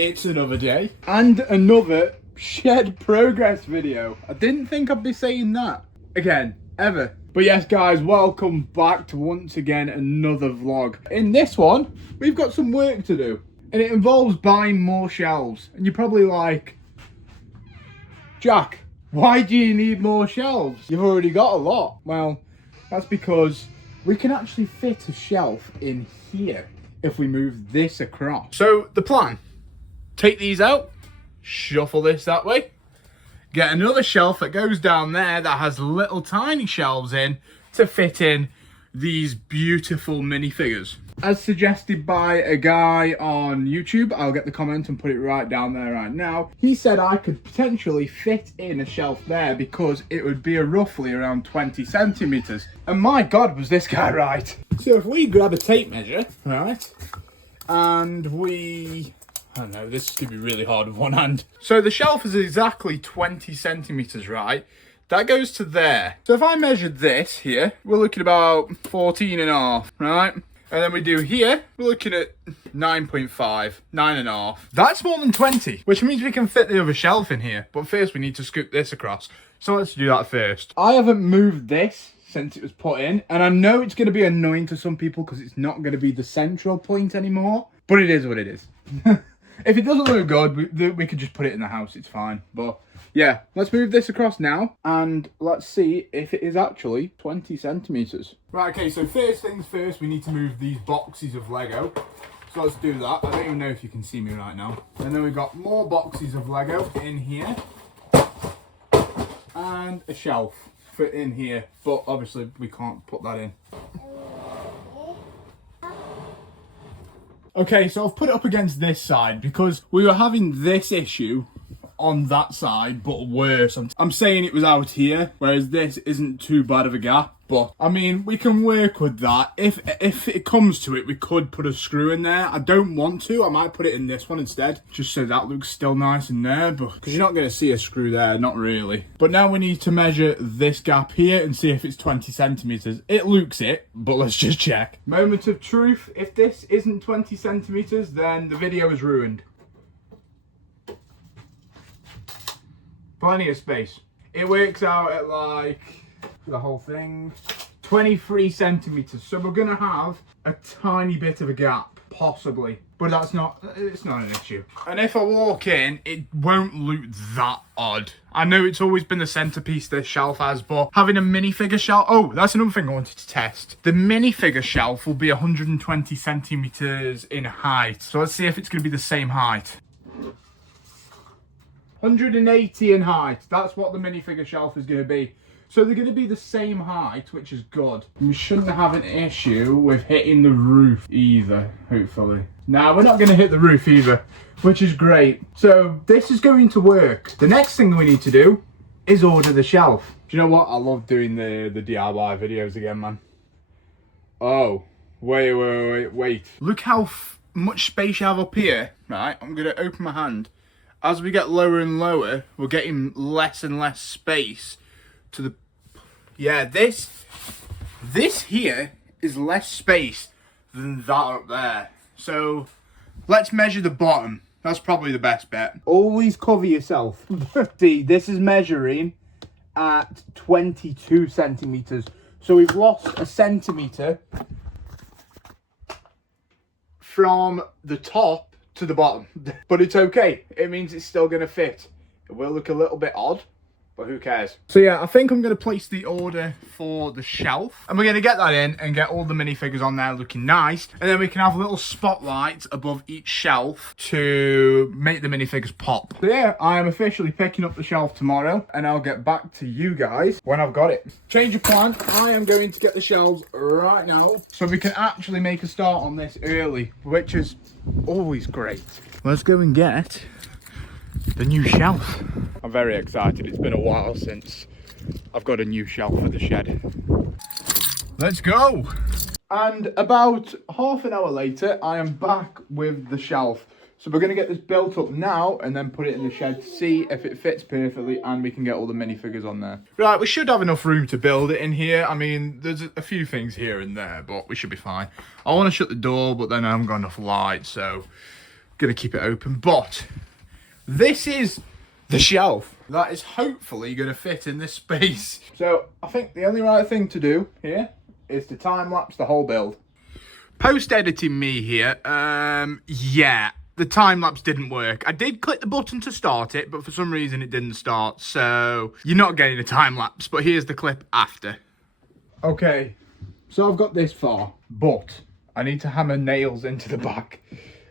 It's another day and another shed progress video. I didn't think I'd be saying that again, ever. But yes, guys, welcome back to once again another vlog. In this one, we've got some work to do. And it involves buying more shelves. And you're probably like, Jack, why do you need more shelves? You've already got a lot. Well, that's because we can actually fit a shelf in here if we move this across. So the plan, take these out, shuffle this that way, get another shelf that goes down there that has little tiny shelves in to fit in these beautiful minifigures. As suggested by a guy on YouTube, I'll get the comment and put it right down there right now. He said I could potentially fit in a shelf there because it would be roughly around 20 centimeters. And my God, was this guy right. So if we grab a tape measure, right, and I don't know, this is going to be really hard with one hand. So the shelf is exactly 20 centimeters, right? That goes to there. So if I measured this here, we're looking about 14 and a half, right? And then we do here, we're looking at 9.5, 9.5. That's more than 20, which means we can fit the other shelf in here. But first we need to scoop this across. So let's do that first. I haven't moved this since it was put in. And I know it's going to be annoying to some people because it's not going to be the central point anymore. But it is what it is. If it doesn't look good, we could just put it in the house. It's fine. But yeah, let's move this across now. And let's see if it is actually 20 centimeters. Right, okay, so first things first, we need to move these boxes of Lego. So let's do that. I don't even know if you can see me right now. And then we've got more boxes of Lego in here. And a shelf for in here. But obviously we can't put that in. Okay, so I've put it up against this side because we were having this issue on that side, but worse. I'm saying it was out here, whereas this isn't too bad of a gap. But, I mean, we can work with that. If it comes to it, we could put a screw in there. I don't want to. I might put it in this one instead, just so that looks still nice in there. But because you're not going to see a screw there, not really. But now we need to measure this gap here and see if it's 20 centimeters. It looks it, but let's just check. Moment of truth. If this isn't 20 centimeters, then the video is ruined. Plenty of space. It works out at like, the whole thing, 23 centimeters. So we're gonna have a tiny bit of a gap, possibly. But it's not an issue. And if I walk in, it won't look that odd. I know it's always been the centerpiece this shelf has, but having a minifigure shelf, oh, that's another thing I wanted to test. The minifigure shelf will be 120 centimeters in height. So let's see if it's gonna be the same height. 180 in height. That's what the minifigure shelf is going to be. So they're going to be the same height, which is good. We shouldn't have an issue with hitting the roof either, hopefully. Now, we're not going to hit the roof either, which is great. So this is going to work. The next thing we need to do is order the shelf. Do you know what? I love doing the DIY videos again, man. Oh, wait. Look how much space you have up here, right? I'm going to open my hand. As we get lower and lower, we're getting less and less space to the... Yeah, this here is less space than that up there. So, let's measure the bottom. That's probably the best bet. Always cover yourself. See, this is measuring at 22 centimeters. So we've lost a centimeter from the top to the bottom, but it's okay. It means it's still going to fit. It will look a little bit odd, but who cares? So yeah, I think I'm going to place the order for the shelf, and we're going to get that in and get all the minifigures on there looking nice, and then we can have little spotlights above each shelf to make the minifigures pop. So yeah, I am officially picking up the shelf tomorrow, and I'll get back to you guys when I've got it. Change of plan, I am going to get the shelves right now so we can actually make a start on this early, which is always great. Let's go and get the new shelf. I'm very excited. It's been a while since I've got a new shelf for the shed. Let's go. And about half an hour later, I am back with the shelf. So we're going to get this built up now and then put it in the shed to see if it fits perfectly and we can get all the minifigures on there. Right, we should have enough room to build it in here. I mean, there's a few things here and there, but we should be fine. I want to shut the door, but then I haven't got enough light, so Gonna keep it open, but this is the shelf that is hopefully gonna fit in this space. So I think the only right thing to do here is to time lapse the whole build. Post editing me here. Yeah, the time lapse didn't work. I did click the button to start it, but for some reason it didn't start. So you're not getting a time lapse, but here's the clip after. Okay, so I've got this far, but I need to hammer nails into the back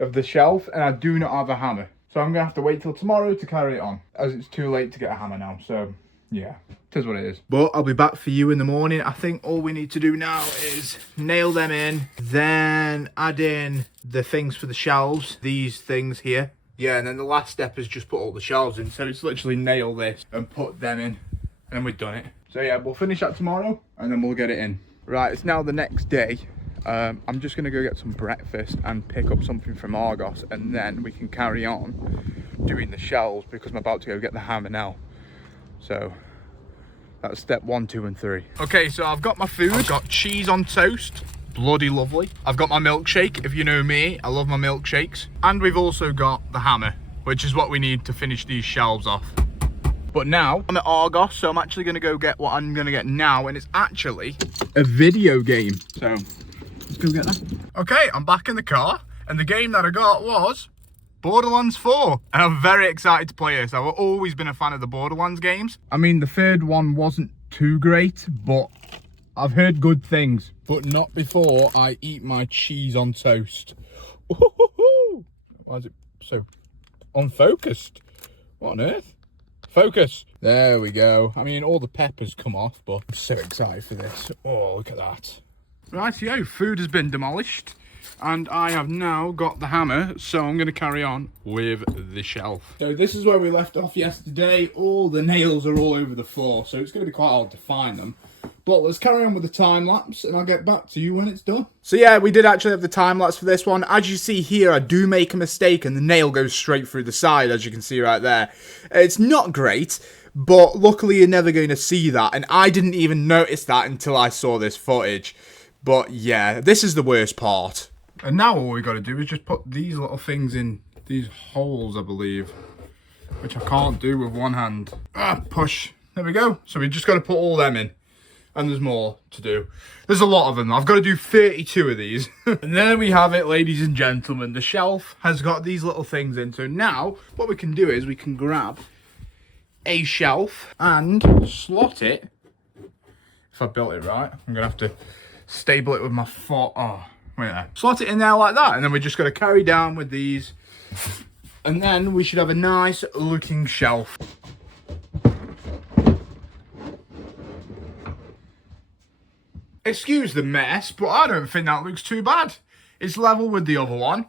of the shelf, and I do not have a hammer. So I'm gonna have to wait till tomorrow to carry it on, as it's too late to get a hammer now. So yeah, it is what it is. But I'll be back for you in the morning. I think all we need to do now is nail them in, then add in the things for the shelves, these things here. Yeah, and then the last step is just put all the shelves in. So it's literally nail this and put them in, and we've done it. So yeah, we'll finish that tomorrow, and then we'll get it in. Right, it's now the next day. I'm just gonna go get some breakfast and pick up something from Argos, and then we can carry on doing the shelves because I'm about to go get the hammer now. So that's step 1, 2, and 3. Okay, so I've got my food. I've got cheese on toast, bloody lovely. I've got my milkshake. If you know me, I love my milkshakes. And we've also got the hammer, which is what we need to finish these shelves off. But now I'm at Argos, so I'm actually gonna go get what I'm gonna get now, and it's actually a video game. So let's go get that. Okay, I'm back in the car, and the game that I got was Borderlands 4. And I'm very excited to play this. I've always been a fan of the Borderlands games. I mean, the third one wasn't too great, but I've heard good things. But not before I eat my cheese on toast. Ooh, why is it so unfocused? What on earth? Focus. There we go. I mean, all the peppers come off, but I'm so excited for this. Oh, look at that. Rightio, food has been demolished, and I have now got the hammer, so I'm going to carry on with the shelf. So this is where we left off yesterday. All the nails are all over the floor, so it's going to be quite hard to find them. But let's carry on with the time lapse, and I'll get back to you when it's done. So yeah, we did actually have the time lapse for this one. As you see here, I do make a mistake, and the nail goes straight through the side, as you can see right there. It's not great, but luckily you're never going to see that, and I didn't even notice that until I saw this footage. But yeah, this is the worst part. And now all we got to do is just put these little things in these holes, I believe, which I can't do with one hand. Push. There we go. So we just got to put all them in. And there's more to do. There's a lot of them. I've got to do 32 of these. And there we have it, ladies and gentlemen. The shelf has got these little things in. So now what we can do is we can grab a shelf and slot it. If I built it right, I'm going to have to stable it with my foot. Oh, wait there. Slot it in there like that. And then we're just going to carry down with these. And then we should have a nice looking shelf. Excuse the mess, but I don't think that looks too bad. It's level with the other one.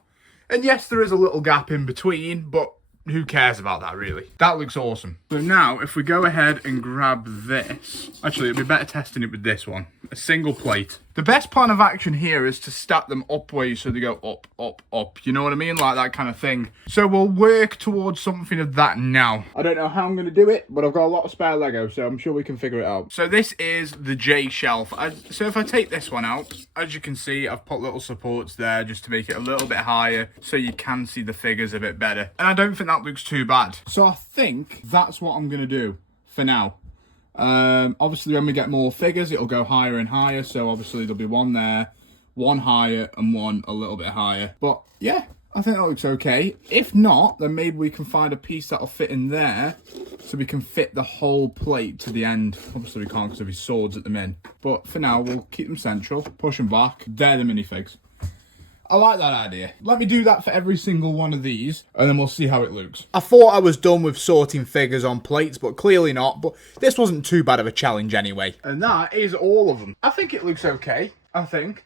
And yes, there is a little gap in between, but who cares about that really? That looks awesome. So now, if we go ahead and grab this, actually it'd be better testing it with this one, a single plate. The best plan of action here is to stack them upways so they go up, up, up. You know what I mean? Like that kind of thing. So we'll work towards something of that now. I don't know how I'm going to do it, but I've got a lot of spare Lego, so I'm sure we can figure it out. So this is the J shelf. So if I take this one out, as you can see, I've put little supports there just to make it a little bit higher so you can see the figures a bit better. And I don't think that looks too bad. So I think that's what I'm going to do for now. Obviously when we get more figures it'll go higher and higher, so obviously there'll be one there, one higher and one a little bit higher. But yeah, I think that looks okay. If not, then maybe we can find a piece that'll fit in there so we can fit the whole plate to the end. Obviously we can't because of his swords at the min, but for now we'll keep them central, push them back. They're the minifigs. I like that idea. Let me do that for every single one of these, and then we'll see how it looks. I thought I was done with sorting figures on plates, but clearly not. But this wasn't too bad of a challenge anyway. And that is all of them. I think it looks okay, I think.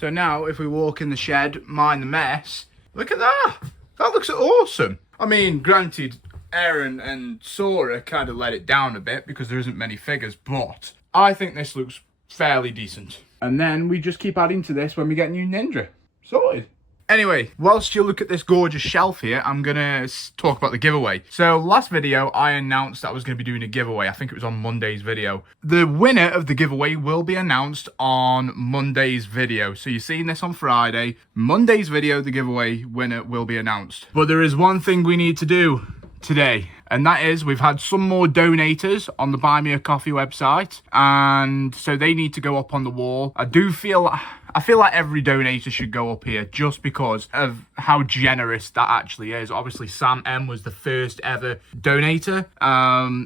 So now, if we walk in the shed, mind the mess, look at that. That looks awesome. I mean, granted, Aaron and Sora kind of let it down a bit because there isn't many figures, but I think this looks fairly decent. And then we just keep adding to this when we get new Ninja. Sorted. Anyway, whilst you look at this gorgeous shelf here, I'm going to talk about the giveaway. So last video, I announced that I was going to be doing a giveaway. I think it was on Monday's video. The winner of the giveaway will be announced on Monday's video. So you're seeing this on Friday. Monday's video, the giveaway winner will be announced. But there is one thing we need to do today, and that is we've had some more donators on the Buy Me a Coffee website, and so they need to go up on the wall. I feel like every donator should go up here just because of how generous that actually is. Obviously, Sam M was the first ever donator,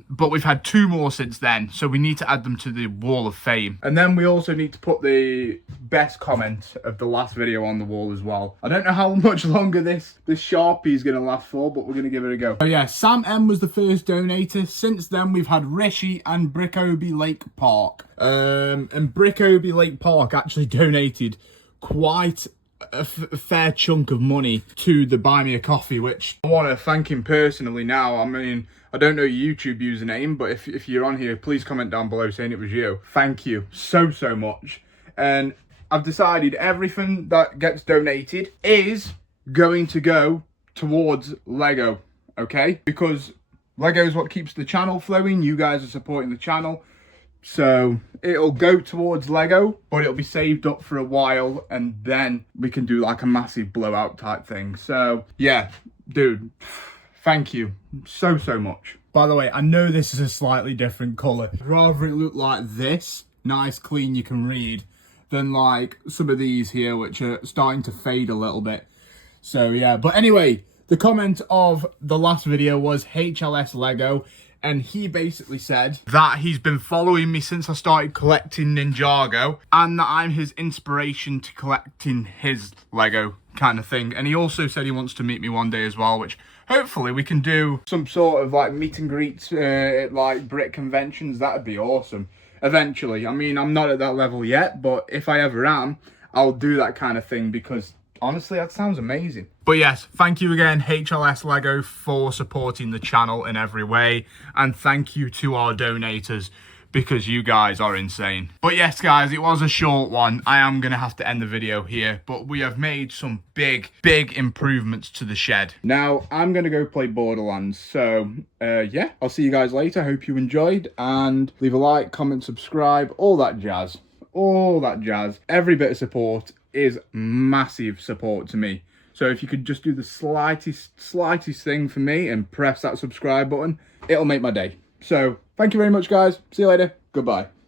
but we've had 2 more since then, so we need to add them to the wall of fame. And then we also need to put the best comment of the last video on the wall as well. I don't know how much longer this Sharpie is going to last for, but we're going to give it a go. So yeah, Sam M was the first donator. Since then, we've had Rishi and Brickoby Lake Park. And Brickoby Lake Park actually donated quite a fair chunk of money to the Buy Me a Coffee, which I want to thank him personally now. I mean, I don't know your YouTube username, but if you're on here, please comment down below saying it was you. Thank you so much. And I've decided everything that gets donated is going to go towards Lego, okay? Because Lego is what keeps the channel flowing. You guys are supporting the channel. So it'll go towards Lego, but it'll be saved up for a while, and then we can do like a massive blowout type thing. So yeah, dude, thank you so much. By the way, I know this is a slightly different colour. I'd rather it look like this, nice, clean, you can read, than like some of these here, which are starting to fade a little bit. So yeah, but anyway, the comment of the last video was HLS Lego. And he basically said that he's been following me since I started collecting Ninjago, and that I'm his inspiration to collecting his Lego kind of thing. And he also said he wants to meet me one day as well, which hopefully we can do some sort of like meet and greets at like brick conventions. That'd be awesome. Eventually. I mean, I'm not at that level yet, but if I ever am, I'll do that kind of thing because honestly, that sounds amazing. But yes, thank you again, HLS Lego, for supporting the channel in every way. And thank you to our donators, because you guys are insane. But yes, guys, it was a short one. I am going to have to end the video here. But we have made some big improvements to the shed. Now, I'm going to go play Borderlands. So, yeah, I'll see you guys later. Hope you enjoyed. And leave a like, comment, subscribe, all that jazz. All that jazz. Every bit of support is massive support to me. So if you could just do the slightest thing for me and press that subscribe button, it'll make my day. So thank you very much, guys. See you later. Goodbye.